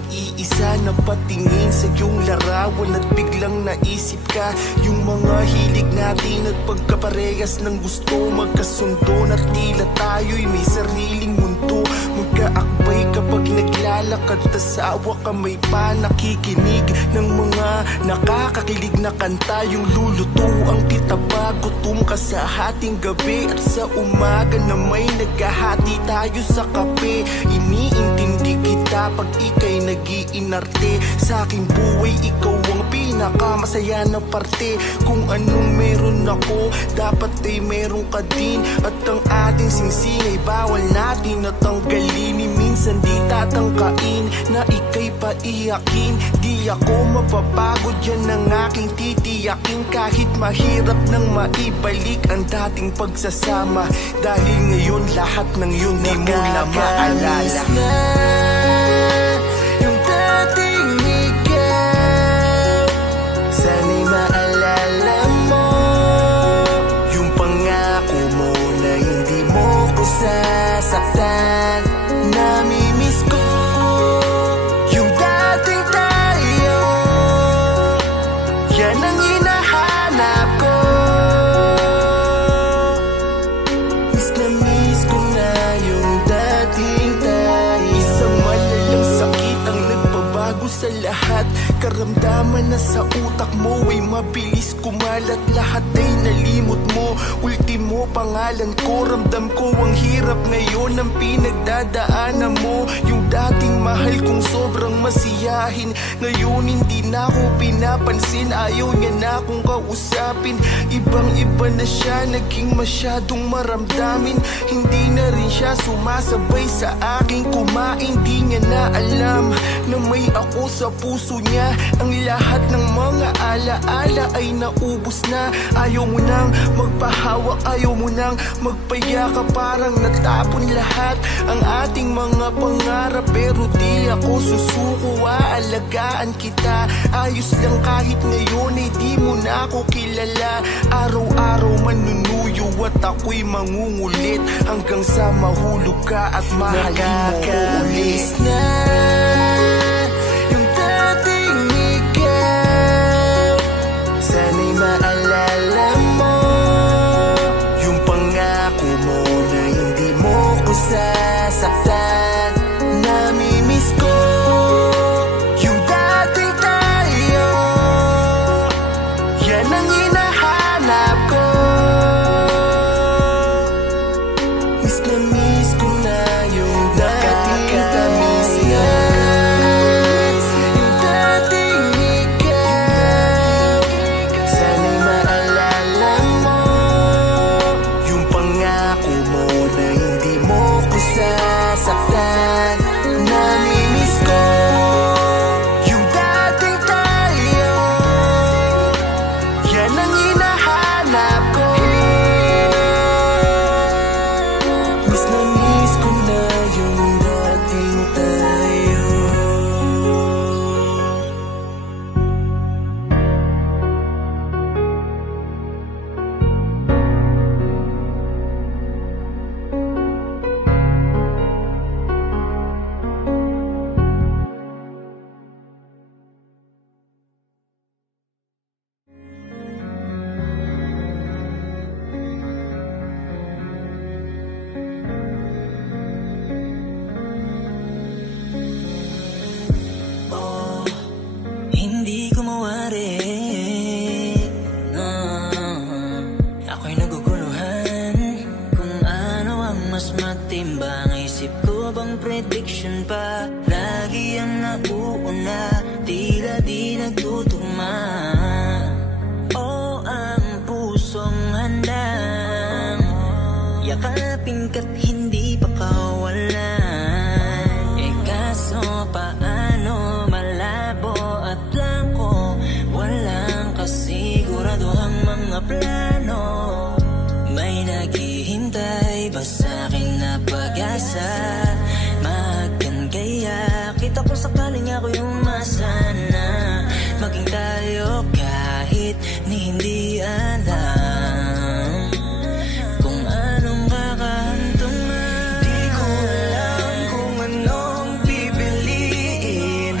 nag-iisa na patingin sa iyong larawan at biglang naisip ka yung mga hilig natin at pagkaparehas ng gusto magkasundo na tila tayo'y may sariling mundo. Magkaakbay kapag naglalakad, tasawa ka may pa nakikinig ng mga nakakakilig na kanta. Yung lulutuang kita ba, gutom ka sa hating gabi at sa umaga na may naghahati tayo sa kape. Iniintindi kita pag ika'y nag-iinarte sa aking buhay, ikaw ang pinakamasaya na parte. Kung anong meron ako, dapat ay meron ka din. At ang ating singsing ay bawal natin natanggalin. Minsan di tatangkain na ika'y paiyakin. Di ako mapapagod, yan ang aking titiyakin. Kahit mahirap nang maibalik ang dating pagsasama, dahil ngayon lahat ng yun di mo na maalala. Yung dating ikaw, sana'y maalala mo yung pangako mo na hindi mo ko sasaktan. Namimiss ko yung dating tayo, yan ang hinahanap ko. Miss ko na yung dating tayo. Isang malalang sakit ang nagbabago sa lahat. Karamdaman na sa utak mo ay mabilis kumalat. Lahat ay nalimot mo, ultimo pangalan ko. Ramdam ko ang hirap ngayon ang pinagdadaanan mo. Yung dating mahal kong sobrang masiyahin, ngayon hindi na ako pinapansin. Ayaw niya na akong kausapin, ibang iba na siya, naging masyadong maramdamin. Hindi na rin siya sumasabay sa aking kumain. Di niya na alam na may ako sa puso niya. Ang lahat ng mga alaala ay naubos na. Ayaw mo nang magpahawak, ayaw mo nang magpayakap. Parang natapon lahat ang ating mga pangarap. Pero di ako susuko, aalagaan kita. Ayos lang kahit ngayon ay di mo na ako kilala. Araw-araw manunuyo at ako'y mangungulit hanggang sa mahulog ka at mahalin mo ko ulit. Na yung dating ikaw, sana'y maalala mo yung pangako mo na hindi mo ko sasaktan. Namimiss ko yung dating tayo, yan ang hinahanap ko. Miss ko na yung dating tamis na. Yung dating ikaw, sana'y maalala mo yung pangako mo na hindi mo ko sasaktan. Namimiss ko yung dating tayo, yan ang hinahanap ko. Miss ko na yung dating tayo. Hindi ko mawari, no. Ako'y naguguluhan kung ano ang mas matimbang. Isip ko bang prediction pa, lagi ang nauuna, tila di nagtutugma. O ang pusong handang yakapin ka't hindi pa kawalan. Eh kaso paano malabo at blanco, walang kasigurado ang mga plano. May naghihintay ba sa'king na pag-asa? Magkan kaya kita ko sakaling ako yung masana. Maging tayo kahit ni hindi alam kung anong kakahantungan. Di ko alam kung anong pipiliin.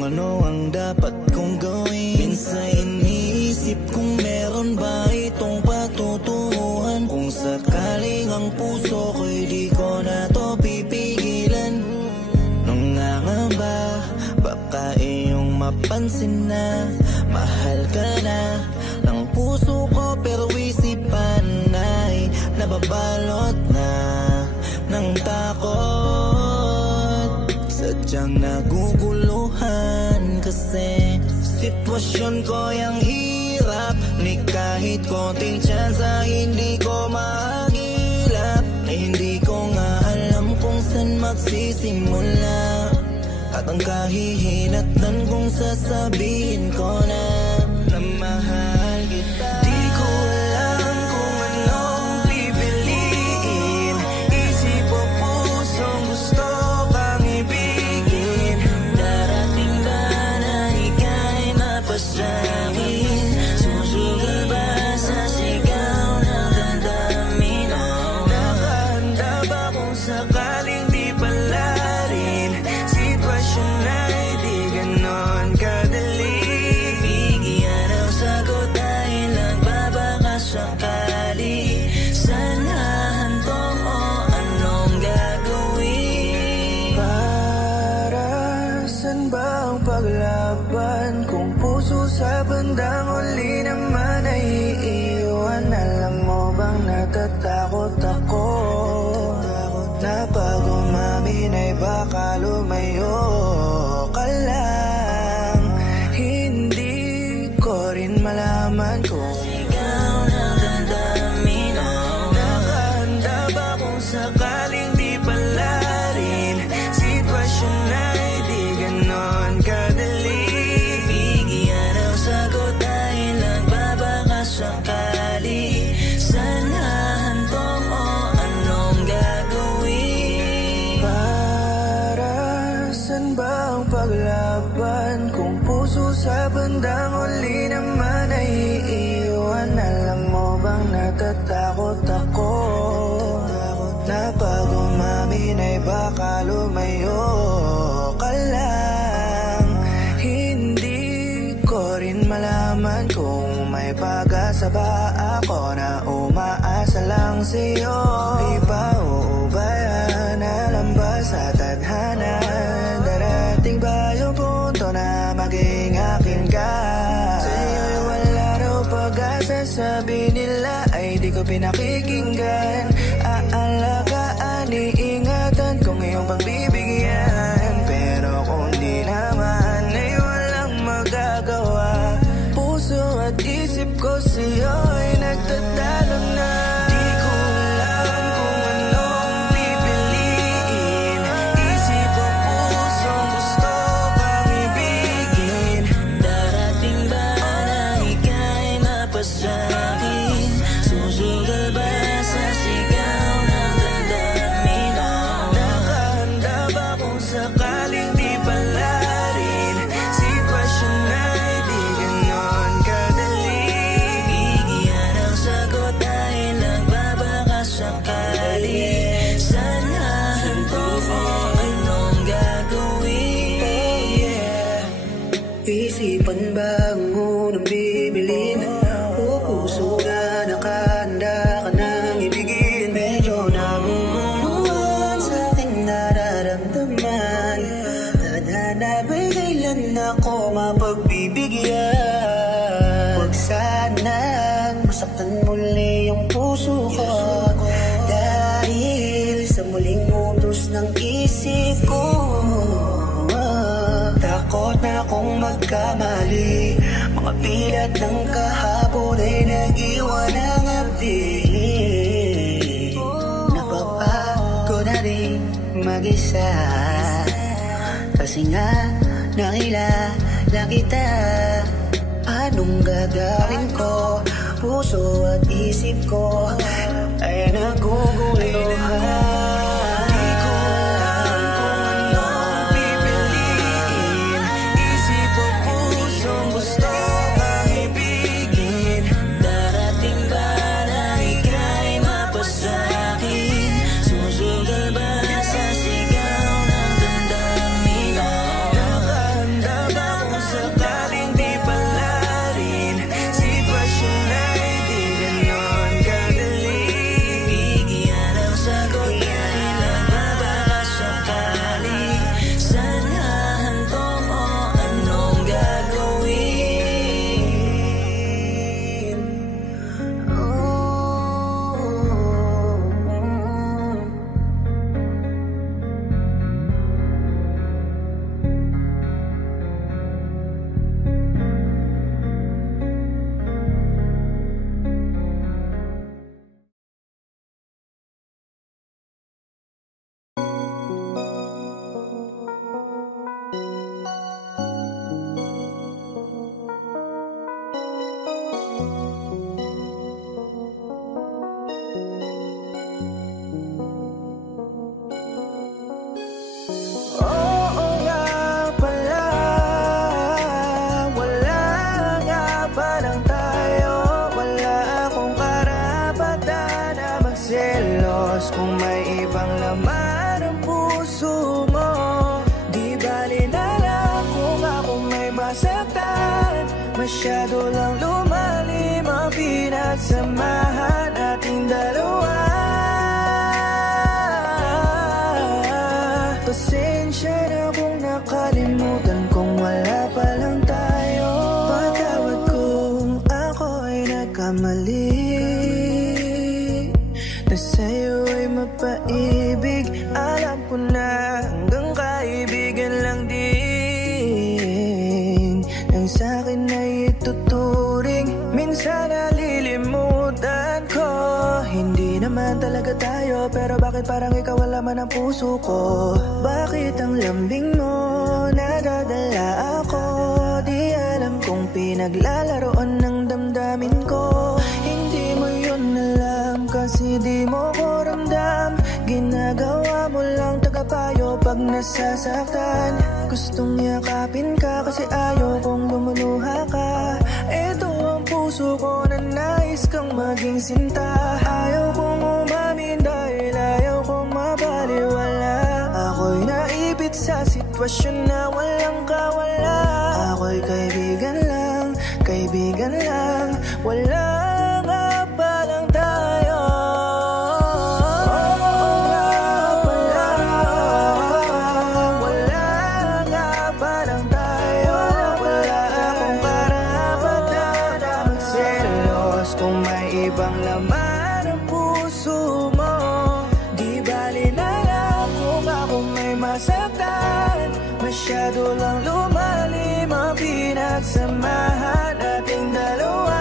kung ano ang dapat kong gawin. Minsan iniisip kung meron ba itong patutunguhan. Kung sakaling ang puso ko'y di ko na to pipigilan. Nangangamba, baka iyong mapansin na mahal ka na ng puso ko, pero isipan ay nababalot na ng takot. Sadyang naguguluhan kasi sitwasyon ko yung hirap. Ni kahit konting tsansa hindi ko mahagilap. Hindi ko nga alam kung saan magsisimula. At ang kahihinatnan kung sasabihin ko na mahal kita. Di ko alam kung anong pipiliin. Isip o pusong gusto kang ibigin. Darating ba na ika'y mapasakin? Susugal ba sa sigaw ng damdamin? Nakahanda ba kung sakaling di pala rin? Sitwasyon ay di ganon kadali. Bigyan ang sagot dahil nagbabaka sakali. Sana hantong o anong gagawin? Para saan ba ang paglaban? Kung puso sa bandang uli naman ay iiwan. Alam mo bang natatakot ako na pag umamin ay baka lumayo ka lang. Hindi ko rin malaman kung Sigaw ng damdamin. nakahanda ba kung sakaling di pala rin. Sitwasyon ay di ganon kadali. Bigyan ang sagot dahil nagbabaka sakali. Sana hantong o anong gagawin? Para saan ba ang paglaban? Kung puso sa bandang uli naman ay iiwan. Alam mo bang natatakot ako na pag umamin ay baka lumayo ka lang. Hindi ko rin malaman kung may pag-asa ba ako na umaasa lang sa'yo. Di pa uubayan, alam ba sa tadhana? Darating ba yung punto na maging akin ka? Sa'yo'y wala raw pag-asa, sabi nila ay di ko pinakikinggan. Aalagaan, iingatan kung iyong pagbibigyan. Pero kung di naman ay walang magagawa. Puso at isip ko sa'yo'y nagtatalo na. Di ko alam kung anong pipiliin. Isip o pusong gusto kang ibigin. Darating ba na ika'y mapasakin? Susugal ba sa sigaw ng damdamin? Nakahanda ba kung sakaling di pala rin? Sitwasyon ay di ganon kadali. Bigyan ang sagot dahil nagbabaka sakali. Sana hantong o anong gagawin? Isipan ba ang unang bibilin? O puso na nakahanda ka nang ibigin? Medyo namumuluhan sa aking nararamdaman. Tadhana ba'y kailan ako mapagbibigyan? Huwag sanang masaktan muli yung puso ko. Dahil sa muling utos ng isip ko, takot na akong magkamali. Mga pilat ng kahapon ay nag-iwan ng abdi. Napapagod na rin mag-isa. Kasi nga nakilala kita. Anong gagawin ko? Puso at isip ko ay naguguluhan. Di ko alam kung anong pipiliin. Isip o pusong gusto kang ibigin. Darating ba na ika'y mapasakin? Susugal ba sa sigaw ng damdamin? Nakahanda ba kung may ibang laman ang puso mo. Di bali na lang kung ako may masaktan. Masyado lang lumalim ang pinagsamahan ating dalawa. Pasensya na kung nakalimutan kung wala pa lang tayo. Patawad kung ako ay nagkamali, na sa'yo ay mapaibig. Alam ko na hanggang kaibigan lang din nang sa'kin ay ituturing. Minsan nalilimutan ko, hindi naman talaga tayo, pero bakit parang ikaw wala man ang puso ko? Bakit ang lambing mo nadadala ako? Di alam kung pinaglalaroan ng damdamin ko. Hindi mo yun alam kasi di mo ko ramdam. Ginagawa mo lang tagapayo pag nasasaktan. Gustong yakapin ka kasi ayaw kong lumuluha ka. Ito ang puso ko na nais kang maging sinta. Ayaw kong umamin dahil ayaw kong mabaliwala. Ako'y naipit sa sitwasyon na walang kawala. Ako'y kaibigan lang, wala nga pa lang tayo. Kung may ibang laman ang puso mo, di bali na lang kung ako may masaktan. Masyado lang lumalim ang pinagsamahan ating dalawa.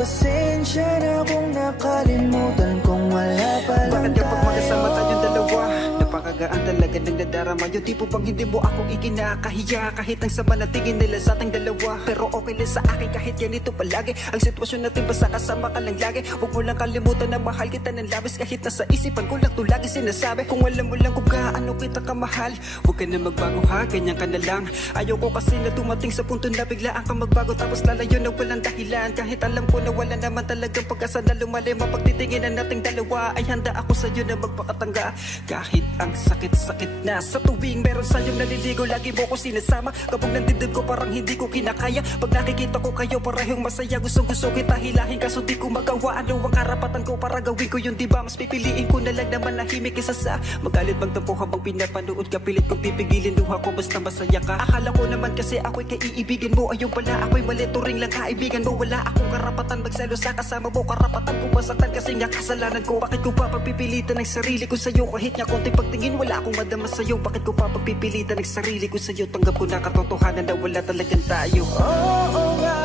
Pasensya na kung nakalimutan kung wala pa lang tayo. Bakit kapag magkasama tayong dalawa, napakagaan talaga ng nadarama. Yung tipo bang hindi mo ako ikinakahiya, kahit ang sama na tingin nila sa ating dalawa. Pero okay lang sa akin kahit ganito palagi ang sitwasyon natin, basta kasama ka lang lagi. Huwag mo lang kalimutan na mahal kita ng labis, kahit nasa isipan ko lang to lagi sinasabi. Kung alam mo lang kung gaano kita kamahal, huwag ka na magbago ha, ganyan ka na lang. Ayaw ko kasi na dumating sa punto na biglaan ka magbago tapos lalayo na walang dahilan. Kahit alam ko na wala naman talagang pag-asa na lumalim, mapagtitinginan nating dalawa, ay handa ako sa'yo na magpakatangga. Kahit ang sakit-sakit na sa tuwing meron sa'yo naliligo, lagi mo ko sinasama. Kabog ng dibdib ko parang hindi ko kinakaya. Pag nakikita ko kayo parehong masaya, gustong-gusto kita hilahin kaso di ko magawa. Ano ang karapatan ko para gawin ko yun, diba? Mas pipiliin ko na lang naman nahimik isa sa magalit magtampo habang pinapanood ka. Pilit kong pipigilin luha ko basta masaya ka. Akala ko naman kasi ako'y kaiibigin mo, ayun pala ako'y mali, turing lang kaibigan mo. Wala akong karapatan magselo sa kasama mo, karapatan ko masaktan kasi nga kasalanan ko. Bakit ko pa pagpipilitan ng sarili ko sa'yo, kahit nga konting pagtingin wala akong madama sa'yo. Bakit ko pa pagpipilitan ng sarili ko sa'yo, tanggap ko na katotohanan na wala talagang tayo. Oo nga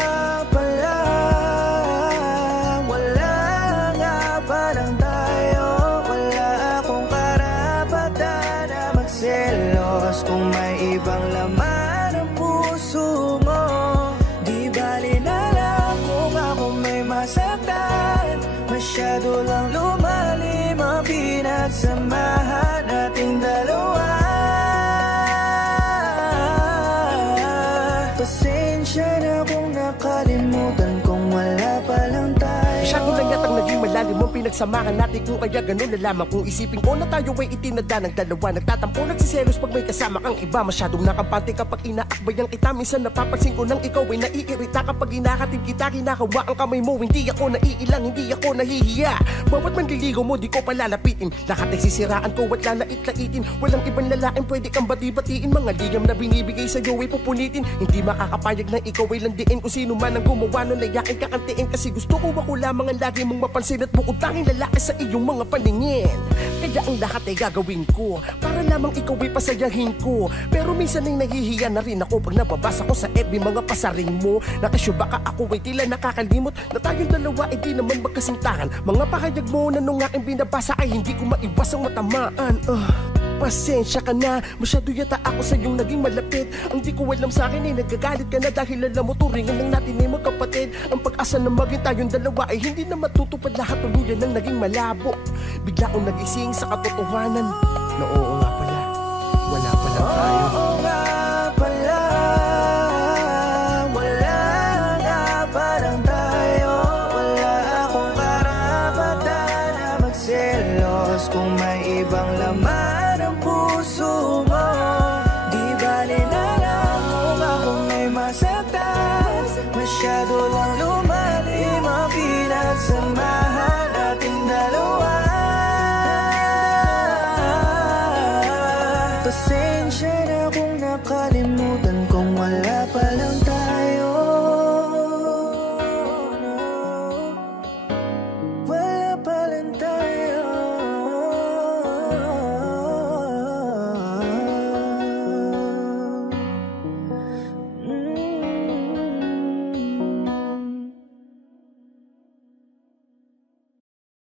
pala, wala nga pa lang tayo. Wala akong karapatan na magselos kung may ibang laman ang puso mo. Di bali na lang kung ako may masaktan. Masyado lang lumalim ang pinagsamahan ating dalawa. Pasensya na kung nakalimutan kung wala pa lang tayo. Masyado lang yatang naging malalim ang pinagsamahan natin, kung kaya ganun na lamang kung isipin ko na tayo ay itinada ng dalawa. Nagtatampo, nagsiselos pag may kasama kang iba. Masyadong nakampante kapag inaakbayan kita. Minsan napapansin ko nang ikaw ay naiirita kapag inakatid kita, kinakawa ang kamay mo. Hindi ako naiilang, hindi ako nahihiya. Bawat manliligaw mo di ko palalapitin, lahat ay sisiraan ko at lalait-laitin. Walang ibang lalaking pwede kang bati-batiin. Mga liyam na binibigay sa'yo ay pupunitin. Hindi makakapayag na ikaw ay landiin. Kung sino man ang gumawa nun ay yakin kakantiin. Kasi gusto ko ako lamang ang lagi mong mapansin at bukod tanging lalaki sa iyong mga paningin. Kaya ang lahat ay gagawin ko para lamang ikaw ay pasayahin ko. Pero minsan ay nahihiya na rin ako pag nababasa ko sa FB mga pasaring mo. Nakasyo baka ako ay tila nakakalimot na tayong dalawa ay di naman magkasintahan. Mga pahayag mo na nung aking binabasa ay hindi ko maiwasang matamaan. Pasensya ka na, masyado yata ako sa iyong naging malapit. Ang di ko alam sa akin ay nagagalit ka na dahil alam mo turingan lang natin ay magkapatid. Ang pag-asa na maging tayong dalawa ay hindi na matutupad, lahat tuluyan ng naging malabo. Bigla akong nagising sa katotohanan na oo nga pala, wala pala tayo. Oo nga pala, wala nga pa lang tayo. Wala akong lang lumalim ang pinagsamahan nating dalawa. Pasensya na